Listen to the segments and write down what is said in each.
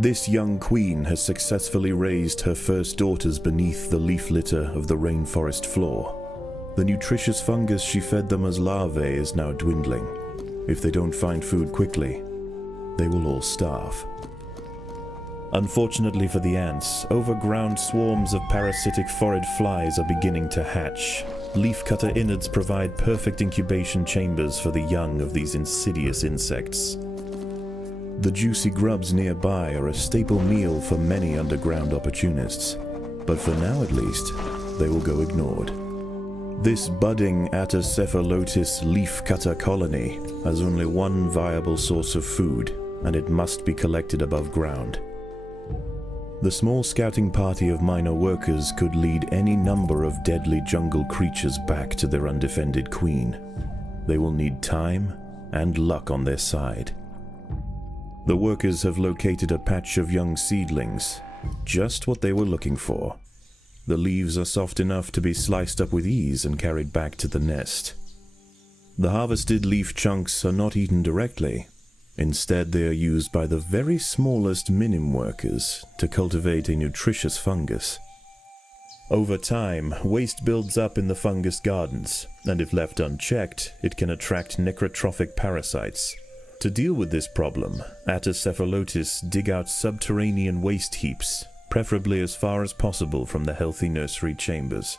This young queen has successfully raised her first daughters beneath the leaf litter of the rainforest floor. The nutritious fungus she fed them as larvae is now dwindling. If they don't find food quickly, they will all starve. Unfortunately for the ants, overground swarms of parasitic phorid flies are beginning to hatch. Leafcutter innards provide perfect incubation chambers for the young of these insidious insects. The juicy grubs nearby are a staple meal for many underground opportunists, but for now at least, they will go ignored. This budding Atacephalotis leafcutter colony has only one viable source of food, and it must be collected above ground. The small scouting party of minor workers could lead any number of deadly jungle creatures back to their undefended queen. They will need time and luck on their side. The workers have located a patch of young seedlings, just what they were looking for. The leaves are soft enough to be sliced up with ease and carried back to the nest. The harvested leaf chunks are not eaten directly. Instead, they are used by the very smallest minim workers to cultivate a nutritious fungus. Over time, waste builds up in the fungus gardens, and if left unchecked, it can attract necrotrophic parasites. To deal with this problem, Atacephalotis dig out subterranean waste heaps, preferably as far as possible from the healthy nursery chambers.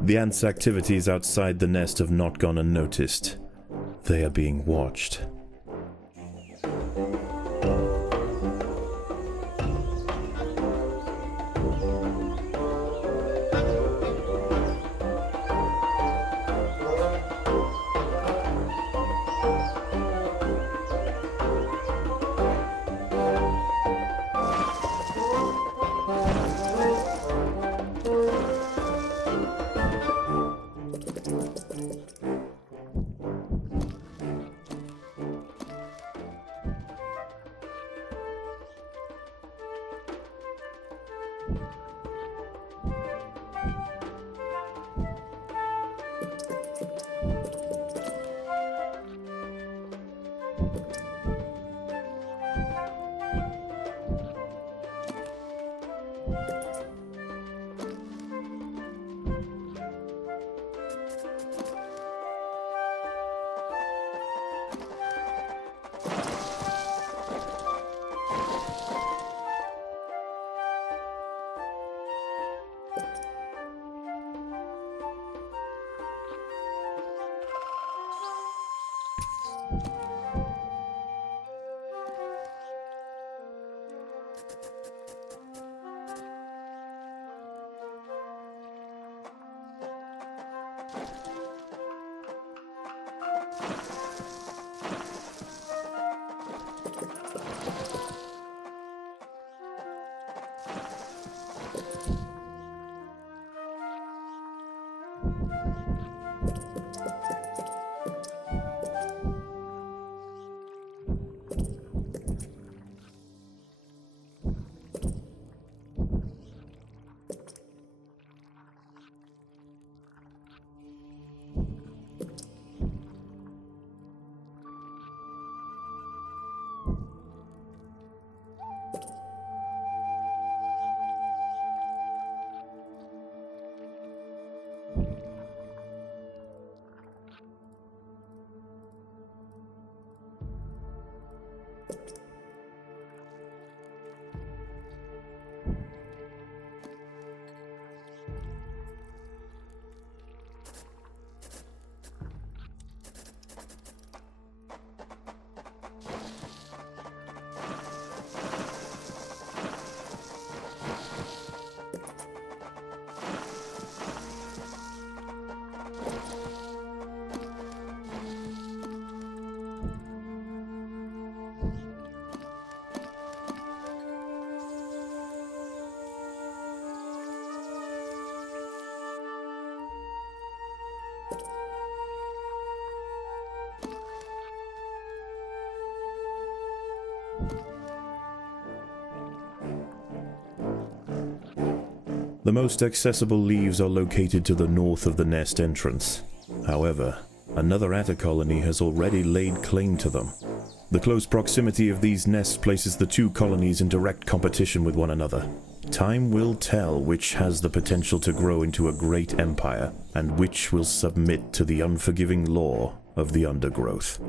The ants' activities outside the nest have not gone unnoticed. They are being watched. The most accessible leaves are located to the north of the nest entrance. However, another atta colony has already laid claim to them. The close proximity of these nests places the two colonies in direct competition with one another. Time will tell which has the potential to grow into a great empire, and which will submit to the unforgiving law of the undergrowth.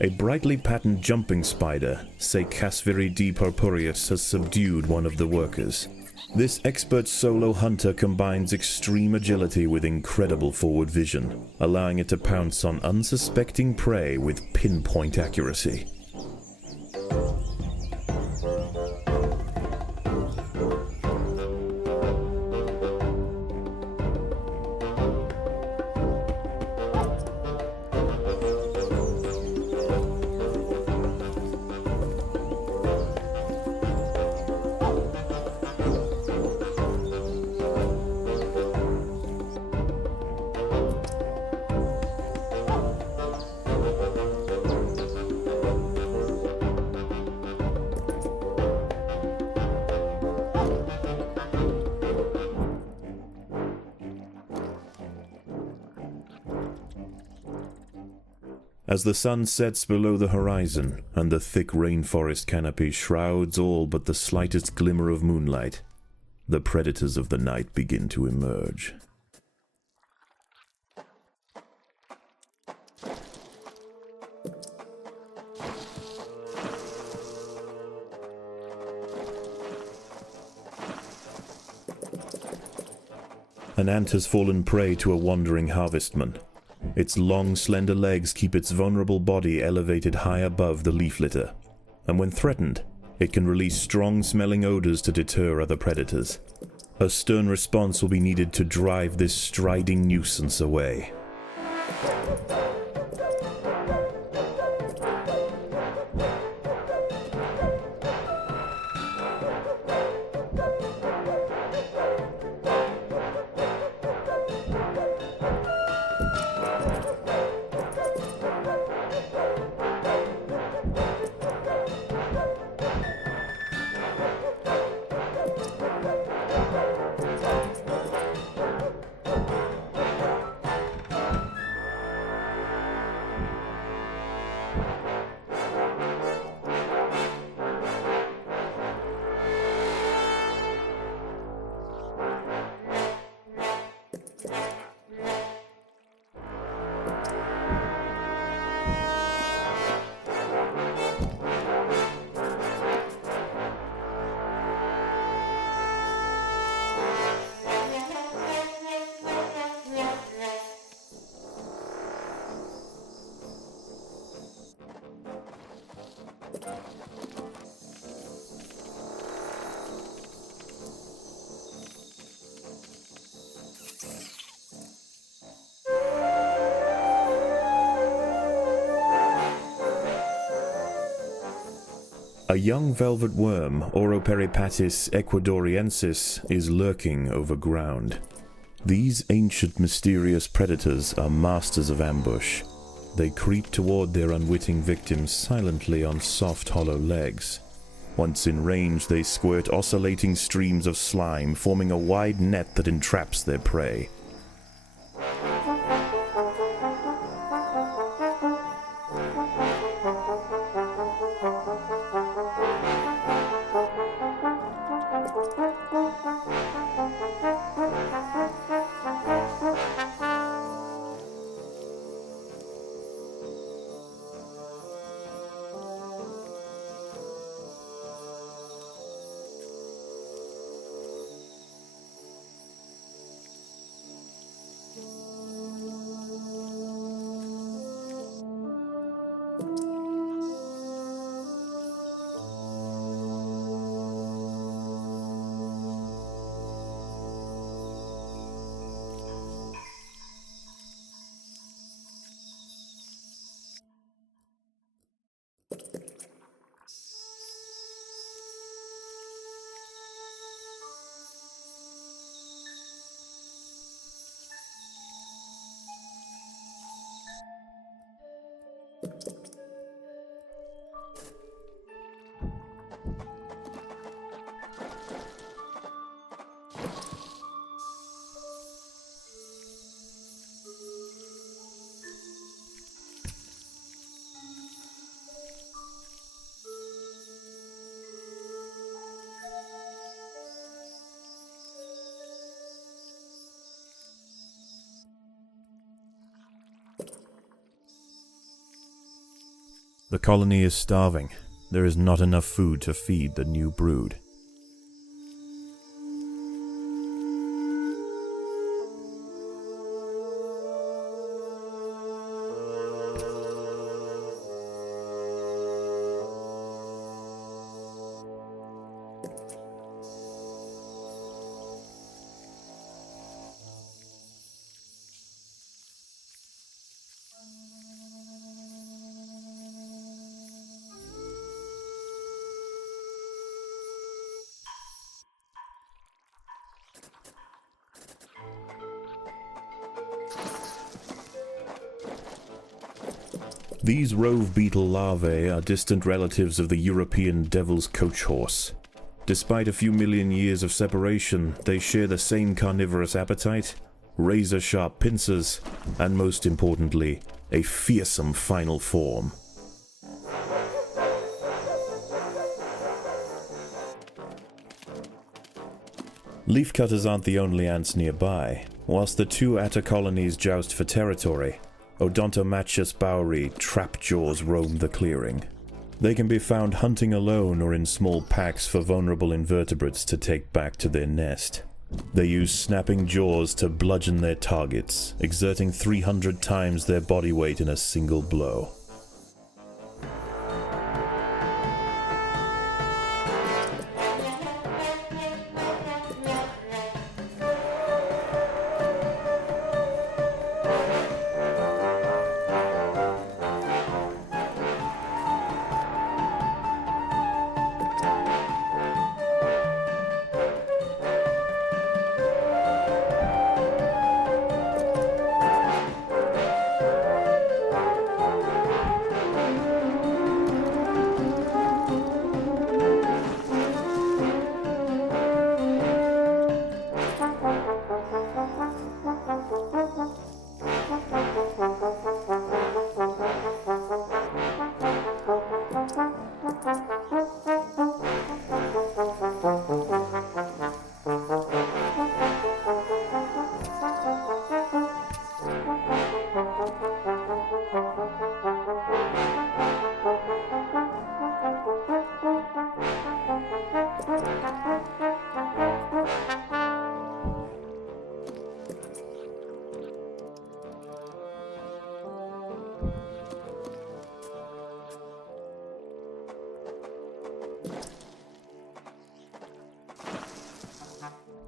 A brightly patterned jumping spider, Casviri D. purpureus, has subdued one of the workers. This expert solo hunter combines extreme agility with incredible forward vision, allowing it to pounce on unsuspecting prey with pinpoint accuracy. As the sun sets below the horizon, and the thick rainforest canopy shrouds all but the slightest glimmer of moonlight, the predators of the night begin to emerge. An ant has fallen prey to a wandering harvestman. Its long, slender legs keep its vulnerable body elevated high above the leaf litter, and when threatened, it can release strong-smelling odors to deter other predators. A stern response will be needed to drive this striding nuisance away. A young velvet worm, Oroperipatis ecuadoriensis, is lurking overground. These ancient mysterious predators are masters of ambush. They creep toward their unwitting victims silently on soft, hollow legs. Once in range, they squirt oscillating streams of slime, forming a wide net that entraps their prey. The colony is starving. There is not enough food to feed the new brood. These rove beetle larvae are distant relatives of the European devil's coach horse. Despite a few million years of separation, they share the same carnivorous appetite, razor-sharp pincers, and most importantly, a fearsome final form. Leafcutters aren't the only ants nearby. Whilst the two atta colonies joust for territory, Odontomachus bowery trapjaws roam the clearing. They can be found hunting alone or in small packs for vulnerable invertebrates to take back to their nest. They use snapping jaws to bludgeon their targets, exerting 300 times their body weight in a single blow.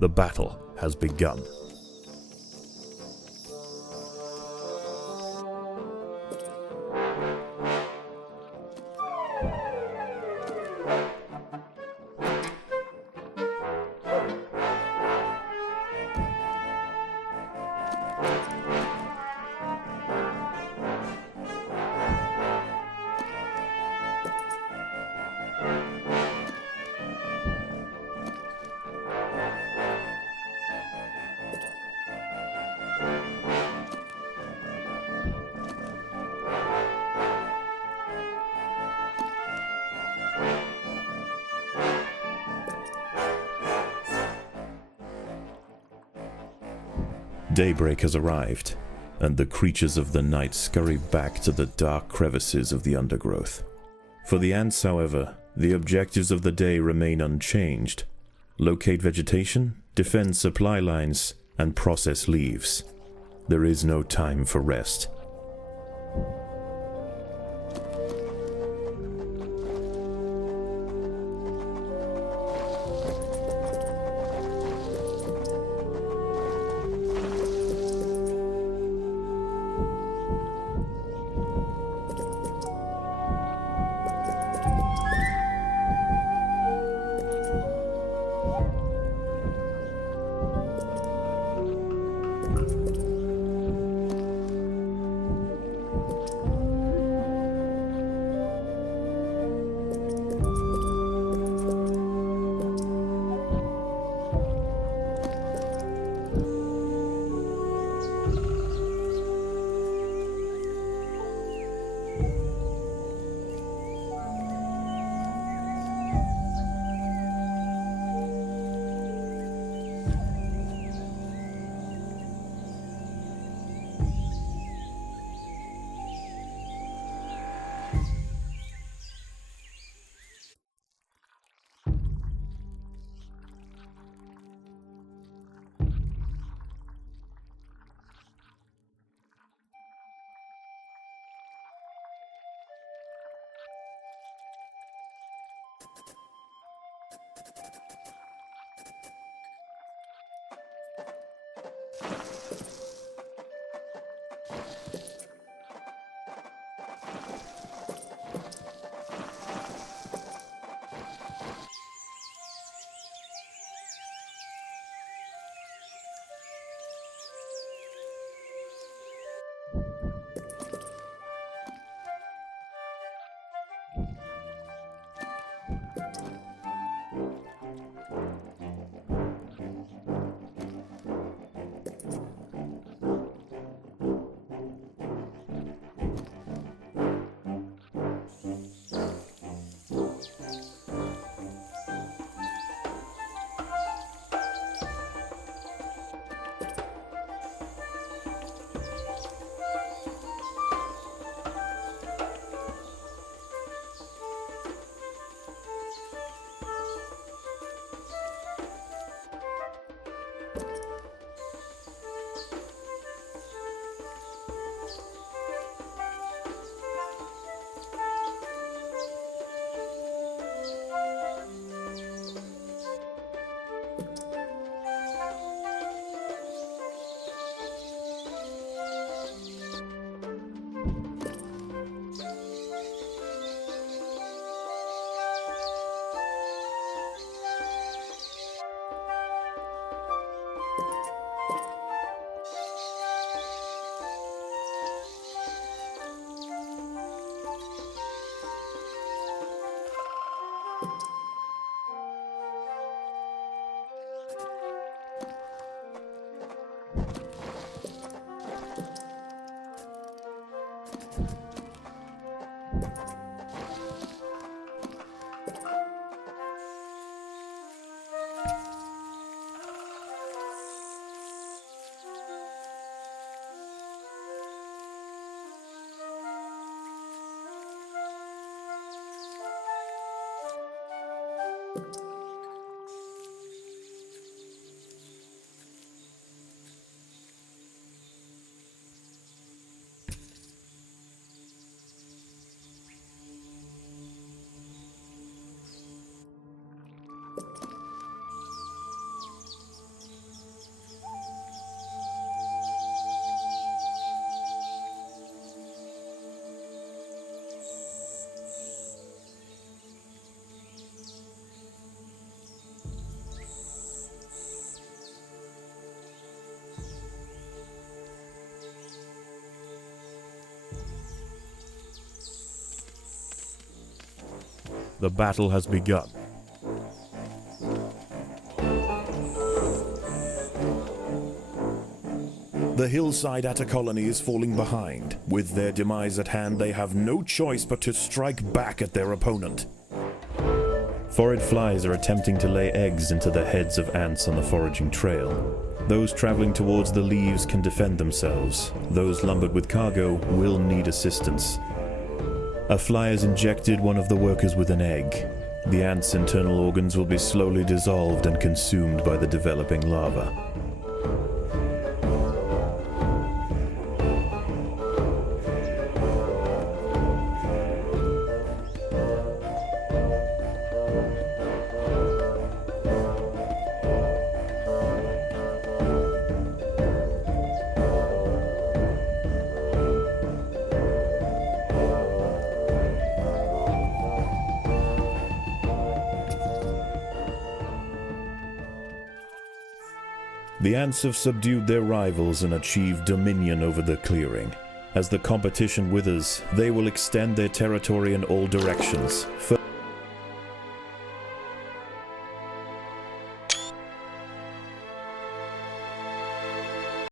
The battle has begun. Daybreak has arrived, and the creatures of the night scurry back to the dark crevices of the undergrowth. For the ants, however, the objectives of the day remain unchanged. Locate vegetation, defend supply lines, and process leaves. There is no time for rest. The battle has begun. The hillside Atta colony is falling behind. With their demise at hand, they have no choice but to strike back at their opponent. Phorid flies are attempting to lay eggs into the heads of ants on the foraging trail. Those traveling towards the leaves can defend themselves. Those lumbered with cargo will need assistance. A fly has injected one of the workers with an egg. The ant's internal organs will be slowly dissolved and consumed by the developing lava. The ants have subdued their rivals and achieved dominion over the clearing. As the competition withers, they will extend their territory in all directions.